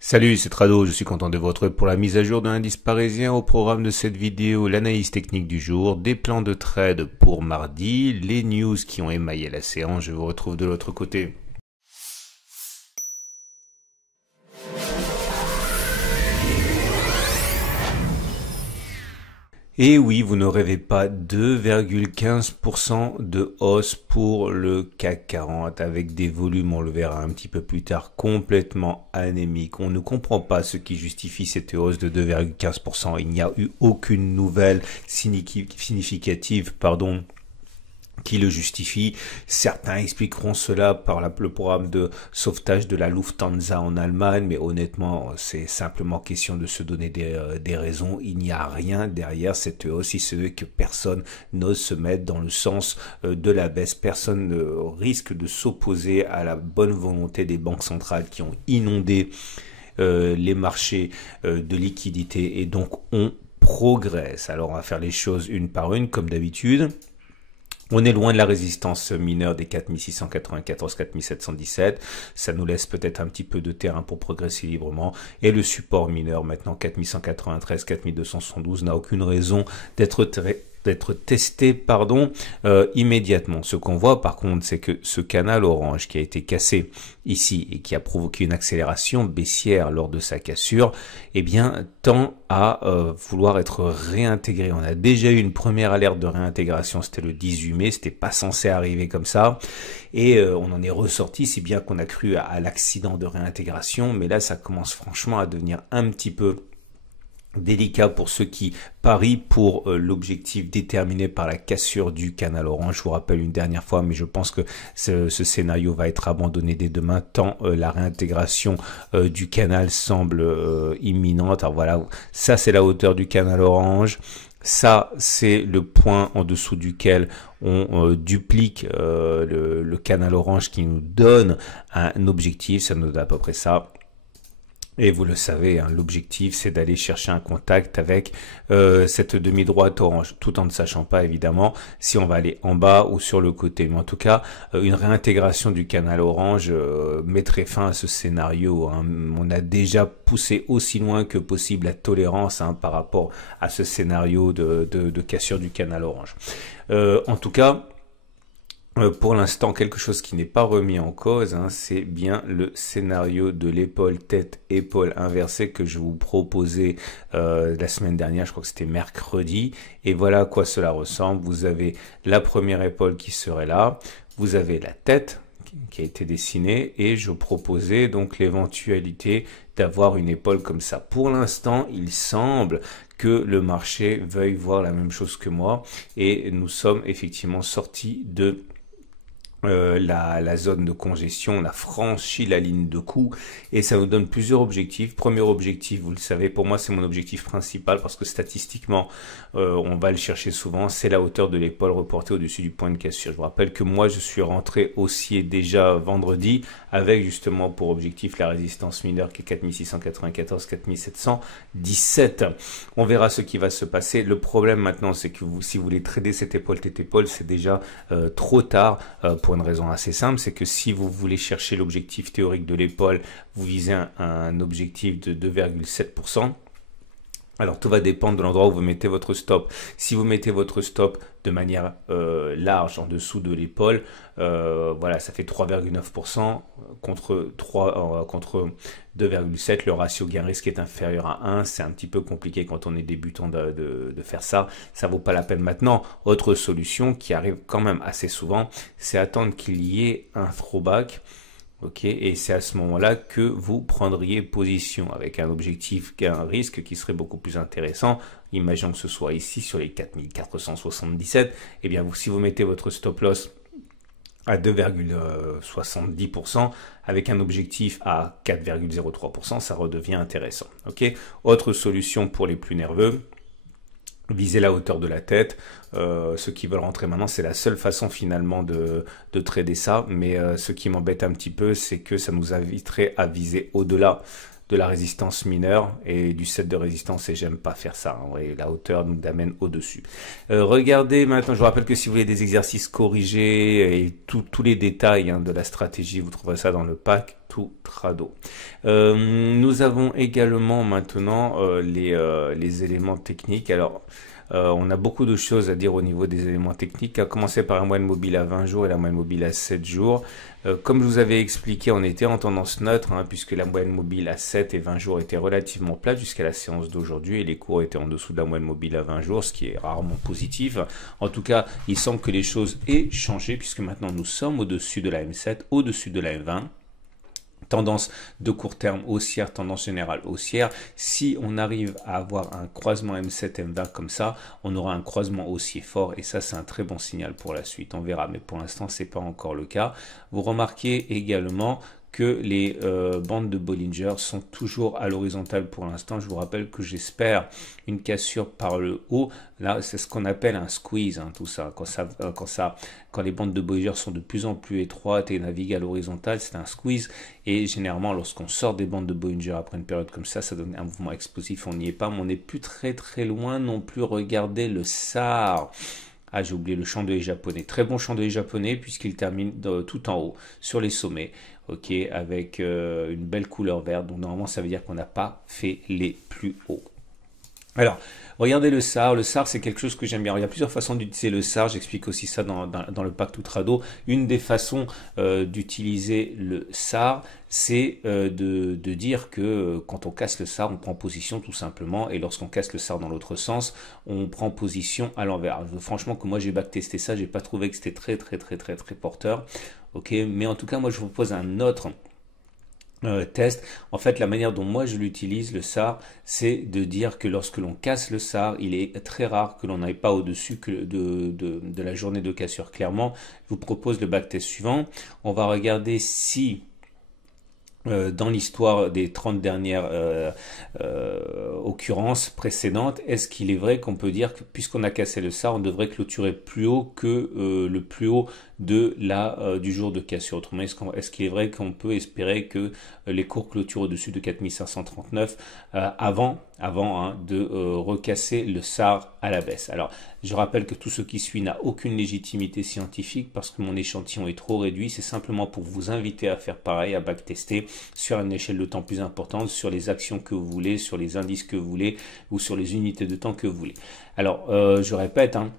Salut, c'est Trado, je suis content de vous retrouver pour la mise à jour de l'indice parisien. Au programme de cette vidéo, l'analyse technique du jour, des plans de trade pour mardi, les news qui ont émaillé la séance. Je vous retrouve de l'autre côté. Et oui, vous ne rêvez pas, 2,15% de hausse pour le CAC 40 avec des volumes, on le verra un petit peu plus tard, complètement anémiques. On ne comprend pas ce qui justifie cette hausse de 2,15%. Il n'y a eu aucune nouvelle significative, qui le justifie. Certains expliqueront cela par le programme de sauvetage de la Lufthansa en Allemagne, mais honnêtement, c'est simplement question de se donner des raisons. Il n'y a rien derrière cette hausse, si ce n'est que personne n'ose se mettre dans le sens de la baisse. Personne ne risque de s'opposer à la bonne volonté des banques centrales qui ont inondé les marchés de liquidités, et donc on progresse. Alors on va faire les choses une par une comme d'habitude. On est loin de la résistance mineure des 4694-4717. Ça nous laisse peut-être un petit peu de terrain pour progresser librement. Et le support mineur, maintenant 4193-4272, n'a aucune raison d'être testé immédiatement. Ce qu'on voit par contre, c'est que ce canal orange qui a été cassé ici et qui a provoqué une accélération baissière lors de sa cassure, eh bien tend à vouloir être réintégré. On a déjà eu une première alerte de réintégration, c'était le 18 mai, c'était pas censé arriver comme ça, et on en est ressorti, si bien qu'on a cru à l'accident de réintégration, mais là ça commence franchement à devenir un petit peu délicat pour ceux qui parient pour l'objectif déterminé par la cassure du canal orange. Je vous rappelle une dernière fois, mais je pense que ce scénario va être abandonné dès demain, tant la réintégration du canal semble imminente. Alors voilà, ça c'est la hauteur du canal orange. Ça, c'est le point en dessous duquel on duplique le canal orange qui nous donne un objectif. Ça nous donne à peu près ça. Et vous le savez, hein, l'objectif, c'est d'aller chercher un contact avec cette demi-droite orange, tout en ne sachant pas, évidemment, si on va aller en bas ou sur le côté. Mais en tout cas, une réintégration du canal orange mettrait fin à ce scénario, hein. On a déjà poussé aussi loin que possible la tolérance, hein, par rapport à ce scénario de cassure du canal orange. En tout cas, pour l'instant, quelque chose qui n'est pas remis en cause, hein, c'est bien le scénario de l'épaule tête-épaule inversée que je vous proposais la semaine dernière, je crois que c'était mercredi, et voilà à quoi cela ressemble. Vous avez la première épaule qui serait là, vous avez la tête qui a été dessinée, et je proposais donc l'éventualité d'avoir une épaule comme ça. Pour l'instant, il semble que le marché veuille voir la même chose que moi, et nous sommes effectivement sortis de la zone de congestion, on a franchi la ligne de coût, et ça nous donne plusieurs objectifs. Premier objectif, vous le savez, pour moi c'est mon objectif principal parce que statistiquement on va le chercher souvent, c'est la hauteur de l'épaule reportée au-dessus du point de cassure. Je vous rappelle que moi je suis rentré haussier déjà vendredi avec justement pour objectif la résistance mineure qui est 4694-4717. On verra ce qui va se passer. Le problème maintenant, c'est que si vous voulez trader cette épaule tête-épaule, c'est déjà trop tard, pour une raison assez simple, c'est que si vous voulez chercher l'objectif théorique de l'épaule, vous visez un objectif de 2,7%. Alors tout va dépendre de l'endroit où vous mettez votre stop. Si vous mettez votre stop de manière large en dessous de l'épaule, voilà, ça fait 3,9% contre 2,7. Le ratio gain-risque est inférieur à 1. C'est un petit peu compliqué quand on est débutant de faire ça. Ça vaut pas la peine maintenant. Autre solution qui arrive quand même assez souvent, c'est attendre qu'il y ait un throwback. Ok, et c'est à ce moment-là que vous prendriez position avec un objectif gain risque qui serait beaucoup plus intéressant. Imaginons que ce soit ici sur les 4477. Eh bien, si vous mettez votre stop loss à 2,70% avec un objectif à 4,03%, ça redevient intéressant. Ok, autre solution pour les plus nerveux, viser la hauteur de la tête. Ceux qui veulent rentrer maintenant, c'est la seule façon finalement de trader ça, mais ce qui m'embête un petit peu, c'est que ça nous inviterait à viser au-delà de la résistance mineure et du set de résistance, et j'aime pas faire ça. Hein. Ouais, la hauteur nous amène au-dessus. Regardez maintenant, je vous rappelle que si vous voulez des exercices corrigés et tous les détails hein, de la stratégie, vous trouverez ça dans le pack tout trado. Nous avons également maintenant les éléments techniques. Alors, on a beaucoup de choses à dire au niveau des éléments techniques, à commencer par la moyenne mobile à 20 jours et la moyenne mobile à 7 jours. Comme je vous avais expliqué, on était en tendance neutre, hein, puisque la moyenne mobile à 7 et 20 jours était relativement plate jusqu'à la séance d'aujourd'hui, et les cours étaient en dessous de la moyenne mobile à 20 jours, ce qui est rarement positif. En tout cas, il semble que les choses aient changé, puisque maintenant nous sommes au-dessus de la M7, au-dessus de la M20. Tendance de court terme haussière, tendance générale haussière. Si on arrive à avoir un croisement M7, M20 comme ça, on aura un croisement haussier fort, et ça c'est un très bon signal pour la suite. On verra, mais pour l'instant c'est pas encore le cas. Vous remarquez également que les bandes de Bollinger sont toujours à l'horizontale pour l'instant. Je vous rappelle que j'espère une cassure par le haut. Là, c'est ce qu'on appelle un squeeze, hein, tout ça. Quand les bandes de Bollinger sont de plus en plus étroites et naviguent à l'horizontale, c'est un squeeze. Et généralement, lorsqu'on sort des bandes de Bollinger après une période comme ça donne un mouvement explosif. On n'y est pas, mais on n'est plus très loin non plus. Regardez le SAR. Ah, j'ai oublié le chandelier japonais. Très bon chandelier japonais puisqu'il termine tout en haut, sur les sommets, ok, avec une belle couleur verte. Donc normalement, ça veut dire qu'on n'a pas fait les plus hauts. Alors, regardez le SAR. Le SAR, c'est quelque chose que j'aime bien. Alors, il y a plusieurs façons d'utiliser le SAR. J'explique aussi ça dans le pack tout trado. Une des façons d'utiliser le SAR, c'est de dire que quand on casse le SAR, on prend position tout simplement. Et lorsqu'on casse le SAR dans l'autre sens, on prend position à l'envers. Franchement, que moi j'ai backtesté ça, j'ai pas trouvé que c'était très porteur. Ok, mais en tout cas, moi je vous propose un autre test. En fait, la manière dont moi je l'utilise, le SAR, c'est de dire que lorsque l'on casse le SAR, il est très rare que l'on n'aille pas au-dessus de la journée de cassure. Clairement, je vous propose le backtest suivant. On va regarder si dans l'histoire des 30 dernières occurrences précédentes, est-ce qu'il est vrai qu'on peut dire que puisqu'on a cassé le SAR, on devrait clôturer plus haut que le plus haut de du jour de cassure? Autrement, est-ce qu'il est vrai qu'on peut espérer que les cours clôturent au-dessus de 4539 avant hein, de recasser le SAR à la baisse? Alors, je rappelle que tout ce qui suit n'a aucune légitimité scientifique parce que mon échantillon est trop réduit. C'est simplement pour vous inviter à faire pareil, à backtester sur une échelle de temps plus importante, sur les actions que vous voulez, sur les indices que vous voulez ou sur les unités de temps que vous voulez. Alors, je répète, hein,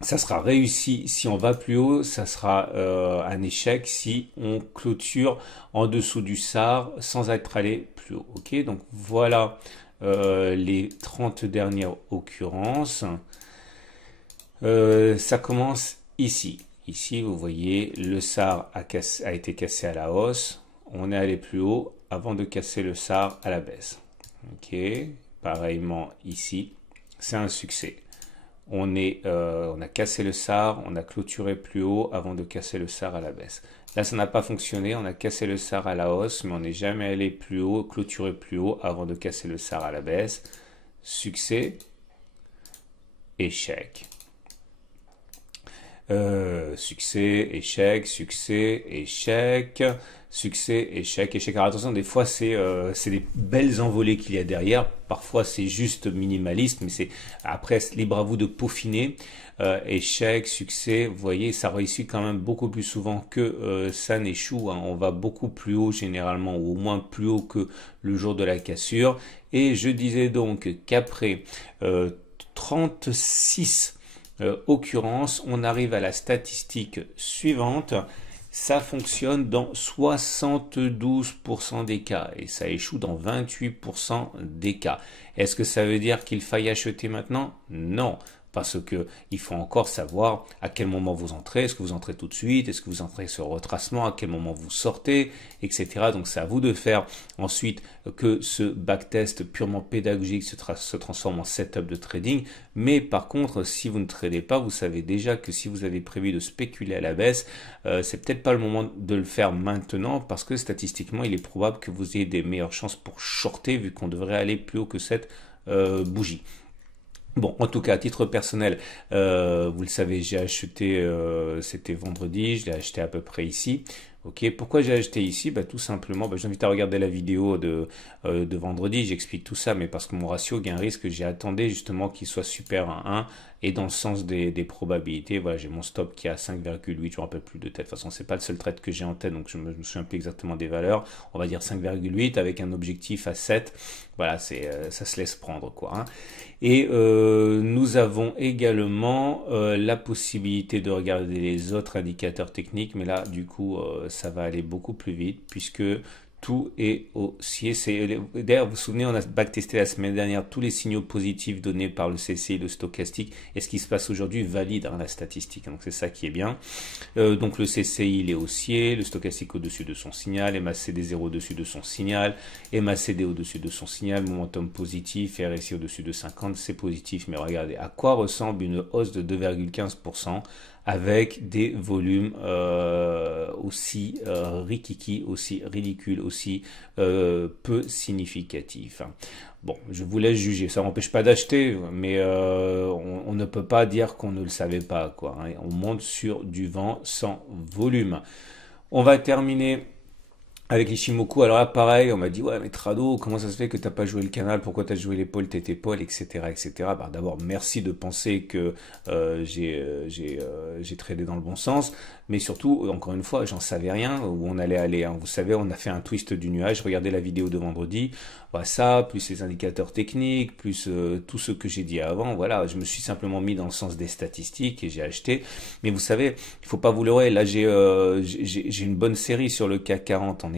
ça sera réussi si on va plus haut, ça sera un échec si on clôture en dessous du SAR sans être allé plus haut. Ok, donc voilà les 30 dernières occurrences. Ça commence ici. Ici, vous voyez, le SAR a été cassé à la hausse. On est allé plus haut avant de casser le SAR à la baisse. Ok, pareillement ici, c'est un succès. On a cassé le SAR, on a clôturé plus haut avant de casser le SAR à la baisse. Là, ça n'a pas fonctionné, on a cassé le SAR à la hausse, mais on n'est jamais allé plus haut, clôturé plus haut avant de casser le SAR à la baisse. Succès, échec. Succès, échec, succès, échec, succès, échec, échec. Alors attention, des fois c'est des belles envolées qu'il y a derrière. Parfois c'est juste minimaliste, mais c'est après libre à vous de peaufiner. Échec, succès, vous voyez, ça réussit quand même beaucoup plus souvent que ça n'échoue. Hein. On va beaucoup plus haut généralement, ou au moins plus haut que le jour de la cassure. Et je disais donc qu'après 36 occurrence, on arrive à la statistique suivante. Ça fonctionne dans 72% des cas et ça échoue dans 28% des cas. Est-ce que ça veut dire qu'il faille acheter maintenant? Non. Parce que il faut encore savoir à quel moment vous entrez. Est-ce que vous entrez tout de suite? Est-ce que vous entrez sur retracement? À quel moment vous sortez? Etc. Donc c'est à vous de faire ensuite que ce backtest purement pédagogique se transforme en setup de trading. Mais par contre, si vous ne tradez pas, vous savez déjà que si vous avez prévu de spéculer à la baisse, c'est peut-être pas le moment de le faire maintenant parce que statistiquement, il est probable que vous ayez des meilleures chances pour shorter vu qu'on devrait aller plus haut que cette bougie. Bon, en tout cas, à titre personnel, vous le savez, j'ai acheté, c'était vendredi, je l'ai acheté à peu près ici. Ok, pourquoi j'ai acheté ici? Tout simplement, j'invite à regarder la vidéo de vendredi, j'explique tout ça, mais parce que mon ratio gain-risque, j'ai attendu justement qu'il soit supérieur à 1 et dans le sens des probabilités, voilà, j'ai mon stop qui est à 5,8, je me rappelle plus de tête. De toute façon, c'est pas le seul trade que j'ai en tête, donc je me souviens plus exactement des valeurs. On va dire 5,8 avec un objectif à 7. Voilà, ça se laisse prendre, quoi, hein. Et nous avons également la possibilité de regarder les autres indicateurs techniques, mais là, du coup, ça va aller beaucoup plus vite puisque tout est haussier. D'ailleurs, vous vous souvenez, on a backtesté la semaine dernière tous les signaux positifs donnés par le CCI, le stochastique, et ce qui se passe aujourd'hui valide la statistique. Donc c'est ça qui est bien. Donc le CCI il est haussier, le stochastique au-dessus de son signal, MACD0 au-dessus de son signal, MACD au-dessus de son signal, momentum positif, RSI au-dessus de 50, c'est positif. Mais regardez, à quoi ressemble une hausse de 2,15% avec des volumes aussi rikiki, aussi ridicules, aussi peu significatifs. Bon, je vous laisse juger. Ça n'empêche pas d'acheter, mais on ne peut pas dire qu'on ne le savait pas, quoi, hein. On monte sur du vent sans volume. On va terminer avec Ishimoku. Alors là, pareil, on m'a dit, ouais, mais Trado, comment ça se fait que t'as pas joué le canal? Pourquoi t'as joué l'épaule, tête, épaule, etc., etc. D'abord, merci de penser que j'ai tradé dans le bon sens. Mais surtout, encore une fois, j'en savais rien où on allait aller, hein. Vous savez, on a fait un twist du nuage. Regardez la vidéo de vendredi. Voilà, ça, plus les indicateurs techniques, plus tout ce que j'ai dit avant. Voilà, je me suis simplement mis dans le sens des statistiques et j'ai acheté. Mais vous savez, il faut pas vous leurrer. Là, j'ai une bonne série sur le CAC 40. On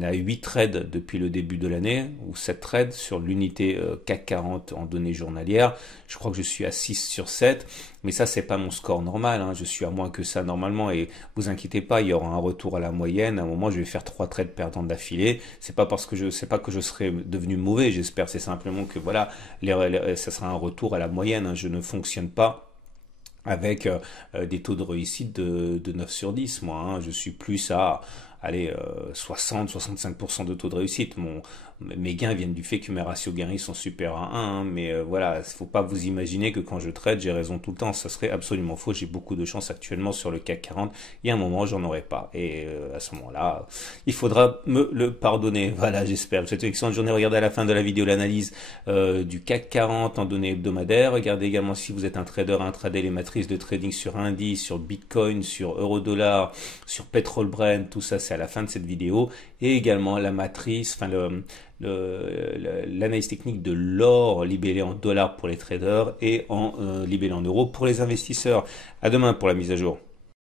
est à 8 trades depuis le début de l'année, ou 7 trades sur l'unité CAC 40 en données journalières. Je crois que je suis à 6 sur 7. Mais ça, c'est pas mon score normal, hein. Je suis à moins que ça normalement. Et vous inquiétez pas, il y aura un retour à la moyenne. À un moment, je vais faire 3 trades perdants d'affilée. C'est pas parce que c'est pas que je serai devenu mauvais, j'espère. C'est simplement que voilà, ça sera un retour à la moyenne, hein. Je ne fonctionne pas avec des taux de réussite de 9 sur 10, moi, hein. Je suis plus à allez, 60-65% de taux de réussite. Mes gains viennent du fait que mes ratios gain-risque sont supérieurs à 1, hein, mais voilà, il faut pas vous imaginer que quand je trade, j'ai raison tout le temps. Ça serait absolument faux. J'ai beaucoup de chance actuellement sur le CAC 40. Il y a un moment, j'en aurai pas. Et à ce moment-là, il faudra me le pardonner. Voilà, j'espère. Je vous souhaite une excellente journée. Regardez à la fin de la vidéo l'analyse du CAC 40 en données hebdomadaires. Regardez également si vous êtes un trader, intraday, les matrices de trading sur indice, sur Bitcoin, sur euro-dollar, sur pétrole Brent. Tout ça, c'est à la fin de cette vidéo. Et également la matrice, enfin l'analyse technique de l'or libellé en dollars pour les traders et en libellé en euros pour les investisseurs. À demain pour la mise à jour.